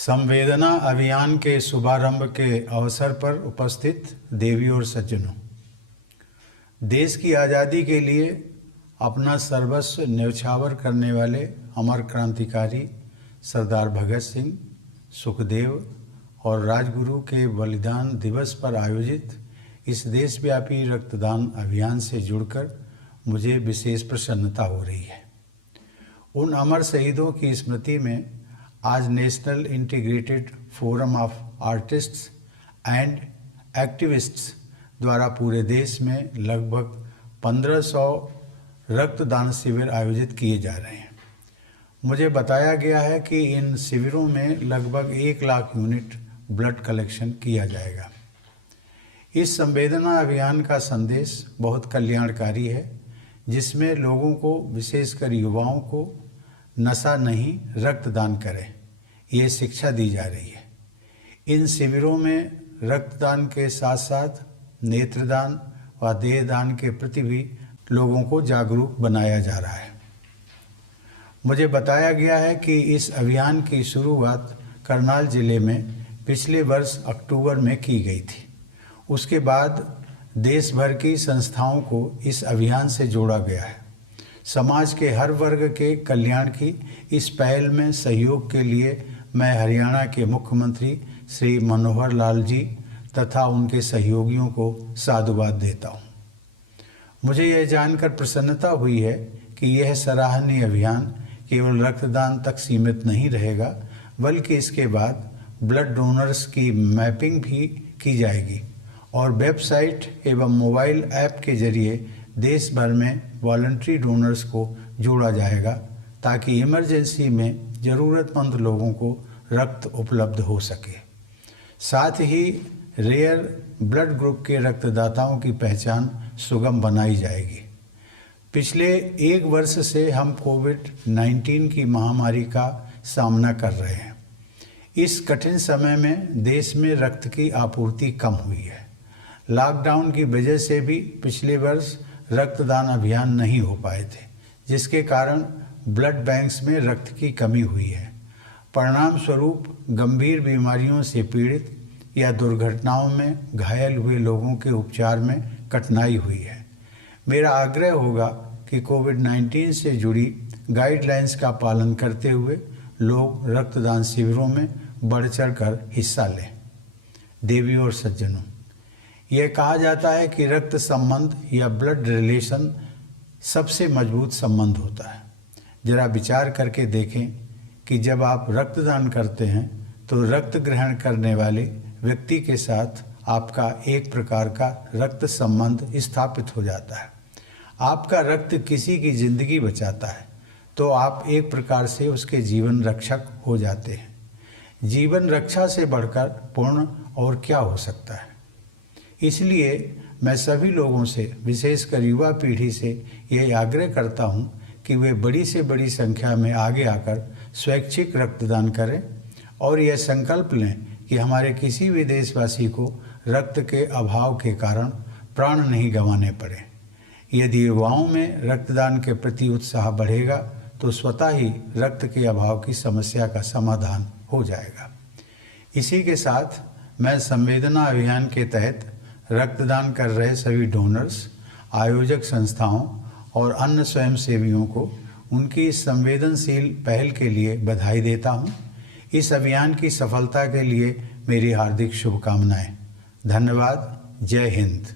संवेदना अभियान के शुभारंभ के अवसर पर उपस्थित देवी और सज्जनों, देश की आज़ादी के लिए अपना सर्वस्व न्यौछावर करने वाले अमर क्रांतिकारी सरदार भगत सिंह, सुखदेव और राजगुरु के बलिदान दिवस पर आयोजित इस देशव्यापी रक्तदान अभियान से जुड़कर मुझे विशेष प्रसन्नता हो रही है। उन अमर शहीदों की स्मृति में आज national integrated forum of artists and activists द्वारा पूरे देश में लगभग 1500 रक्तदान शिविर आयोजित किए जा रहे हैं। मुझे बताया गया है कि इन शिविरों में लगभग 1 लाख यूनिट ब्लड कलेक्शन किया जाएगा। इस संवेदना अभियान का संदेश बहुत कल्याणकारी है, जिसमें लोगों को, विशेषकर युवाओं को, नशा नहीं रक्तदान करें, ये शिक्षा दी जा रही है। इन शिविरों में रक्तदान के साथ साथ नेत्रदान व देहदान के प्रति भी लोगों को जागरूक बनाया जा रहा है। मुझे बताया गया है कि इस अभियान की शुरुआत करनाल जिले में पिछले वर्ष अक्टूबर में की गई थी। उसके बाद देश भर की संस्थाओं को इस अभियान से जोड़ा गया है। समाज के हर वर्ग के कल्याण की इस पहल में सहयोग के लिए मैं हरियाणा के मुख्यमंत्री श्री मनोहर लाल जी तथा उनके सहयोगियों को साधुवाद देता हूँ। मुझे यह जानकर प्रसन्नता हुई है कि यह सराहनीय अभियान केवल रक्तदान तक सीमित नहीं रहेगा, बल्कि इसके बाद ब्लड डोनर्स की मैपिंग भी की जाएगी और वेबसाइट एवं मोबाइल ऐप के जरिए देश भर में वॉलंटरी डोनर्स को जोड़ा जाएगा, ताकि इमरजेंसी में ज़रूरतमंद लोगों को रक्त उपलब्ध हो सके। साथ ही रेयर ब्लड ग्रुप के रक्तदाताओं की पहचान सुगम बनाई जाएगी। पिछले 1 वर्ष से हम कोविड-19 की महामारी का सामना कर रहे हैं। इस कठिन समय में देश में रक्त की आपूर्ति कम हुई है। लॉकडाउन की वजह से भी पिछले वर्ष रक्तदान अभियान नहीं हो पाए थे, जिसके कारण ब्लड बैंक्स में रक्त की कमी हुई है। परिणाम स्वरूप गंभीर बीमारियों से पीड़ित या दुर्घटनाओं में घायल हुए लोगों के उपचार में कठिनाई हुई है। मेरा आग्रह होगा कि कोविड-19 से जुड़ी गाइडलाइंस का पालन करते हुए लोग रक्तदान शिविरों में बढ़ चढ़ कर हिस्सा लें। देवी और सज्जनों, यह कहा जाता है कि रक्त संबंध या ब्लड रिलेशन सबसे मजबूत संबंध होता है। जरा विचार करके देखें कि जब आप रक्तदान करते हैं तो रक्त ग्रहण करने वाले व्यक्ति के साथ आपका एक प्रकार का रक्त संबंध स्थापित हो जाता है। आपका रक्त किसी की जिंदगी बचाता है, तो आप एक प्रकार से उसके जीवन रक्षक हो जाते हैं। जीवन रक्षा से बढ़कर पूर्ण और क्या हो सकता है। इसलिए मैं सभी लोगों से, विशेषकर युवा पीढ़ी से यह आग्रह करता हूं कि वे बड़ी से बड़ी संख्या में आगे आकर स्वैच्छिक रक्तदान करें और यह संकल्प लें कि हमारे किसी भी देशवासी को रक्त के अभाव के कारण प्राण नहीं गंवाने पड़े। यदि युवाओं में रक्तदान के प्रति उत्साह बढ़ेगा तो स्वतः ही रक्त के अभाव की समस्या का समाधान हो जाएगा। इसी के साथ मैं संवेदना अभियान के तहत रक्तदान कर रहे सभी डोनर्स, आयोजक संस्थाओं और अन्य स्वयंसेवियों को उनकी इस संवेदनशील पहल के लिए बधाई देता हूं। इस अभियान की सफलता के लिए मेरी हार्दिक शुभकामनाएं। धन्यवाद। जय हिंद।